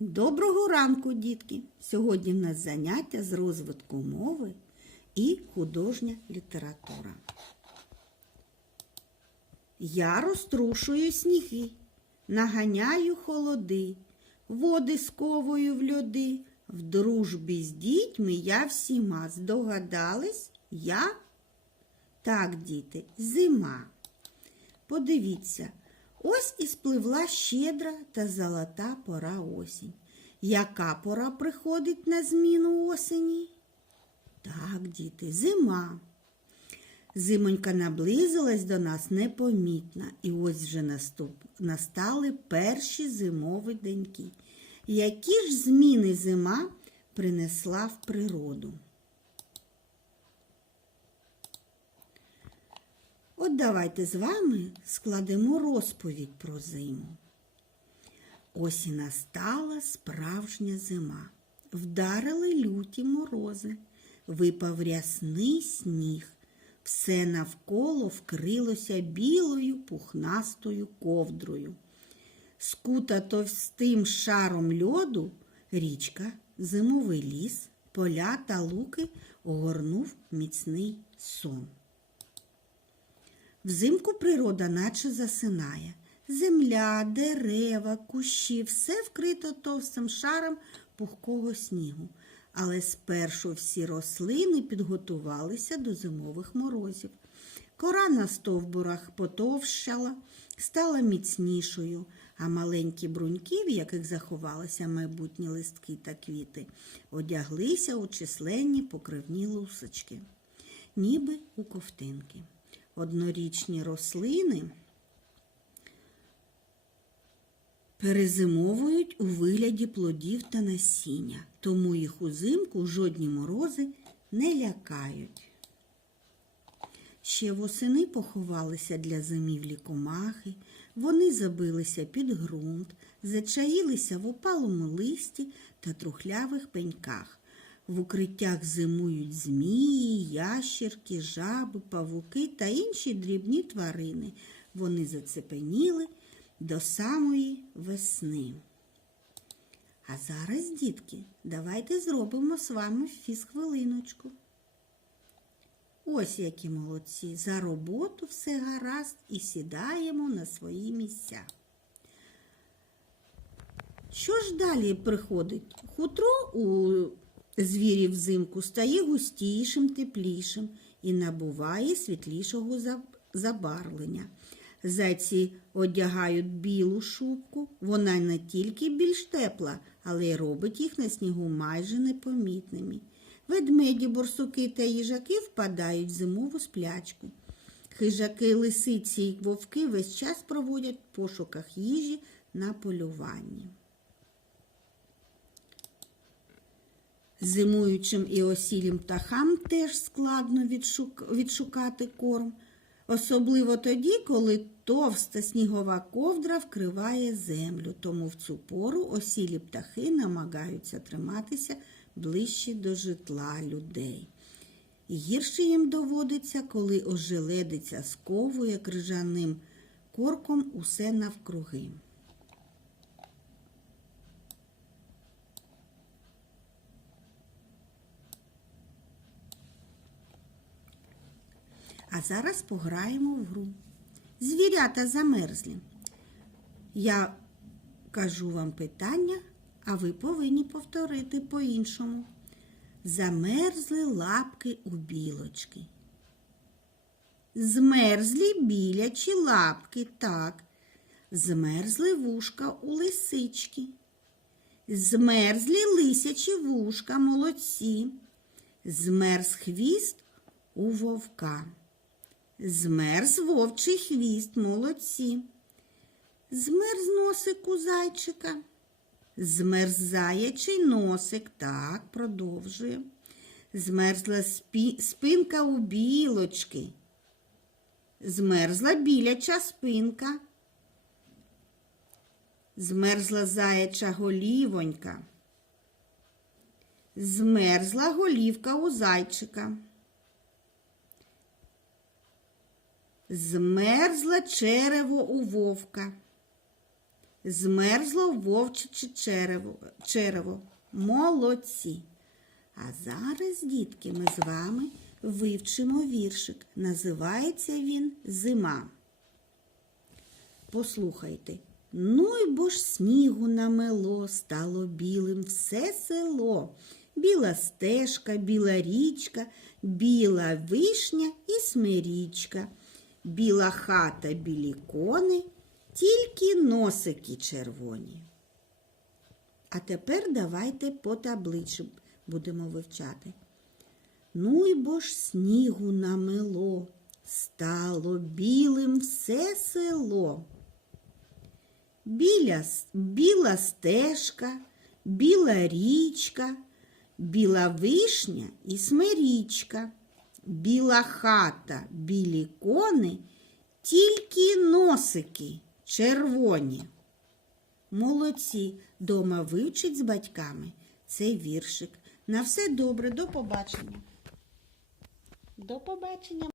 Доброго ранку, дітки! Сьогодні в нас заняття з розвитку мови і художня література. Я розтрушую сніги, наганяю холоди, води сковую в льоди. В дружбі з дітьми я всіма здогадались я? Так, діти, зима. Подивіться, ось і спливла щедра та золота пора осінь. Яка пора приходить на зміну осені? Так, діти, зима. Зимонька наблизилась до нас непомітно, і ось вже наступ... настали перші зимові деньки. Які ж зміни зима принесла в природу? От давайте з вами складемо розповідь про зиму. Ось і настала справжня зима. Вдарили люті морози, випав рясний сніг. Все навколо вкрилося білою пухнастою ковдрою. Скута товстим шаром льоду річка, зимовий ліс, поля та луки огорнув міцний сон. Взимку природа наче засинає. Земля, дерева, кущі, все вкрито товстим шаром пухкого снігу. Але спершу всі рослини підготувалися до зимових морозів. Кора на стовбурах потовщала, стала міцнішою, а маленькі бруньки, в яких заховалися майбутні листки та квіти, одяглися у численні покривні лусочки, ніби у ковтинки. Однорічні рослини перезимовують у вигляді плодів та насіння, тому їх узимку жодні морози не лякають. Ще восени поховалися для зимівлі комахи, вони забилися під ґрунт, зачаїлися в опалому листі та трухлявих пеньках. В укриттях зимують змії, ящерки, жаби, павуки та інші дрібні тварини. Вони зацепеніли до самої весни. А зараз, дітки, давайте зробимо з вами фізхвилиночку. Ось які молодці. За роботу все гаразд і сідаємо на свої місця. Що ж далі приходить? Хутро у звірів взимку стає густішим, теплішим і набуває світлішого забарвлення. Зайці одягають білу шубку, вона не тільки більш тепла, але й робить їх на снігу майже непомітними. Ведмеді, борсуки та їжаки впадають в зимову сплячку. Хижаки, лисиці й вовки весь час проводять в пошуках їжі на полюванні. Зимуючим і осілім птахам теж складно відшукати корм, особливо тоді, коли товста снігова ковдра вкриває землю, тому в цю пору осілі птахи намагаються триматися ближче до житла людей. Гірше їм доводиться, коли ожеледиця сковує крижаним корком усе навкруги. А зараз пограємо в гру. Звірята замерзлі. Я кажу вам питання, а ви повинні повторити по-іншому. Замерзли лапки у білочки. Змерзлі білячі лапки, так. Змерзли вушка у лисички. Змерзлі лисячі вушка, молодці. Змерз хвіст у вовка. Змерз вовчий хвіст, молодці. Змерз носик у зайчика. Змерз заячий носик. Так, продовжує. Змерзла спі... спинка у білочки. Змерзла біляча спинка. Змерзла заяча голівонька. Змерзла голівка у зайчика. Змерзла черево у вовка. змерзло вовчиче черево. черево. Молодці. А зараз, дітки, ми з вами вивчимо віршик. Називається він Зима. Послухайте. Ну й бо ж снігу намело, стало білим все село. Біла стежка, біла річка, біла вишня і смирічка, біла хата, білі кони, тільки носики червоні. А тепер давайте по табличці будемо вивчати. Ну й бо ж снігу намело, стало білим все село. Біля, біла стежка, біла річка, біла вишня і смирічка, біла хата, білі кони, тільки носики червоні. Молодці, дома вивчить з батьками цей віршик. На все добре, до побачення. До побачення.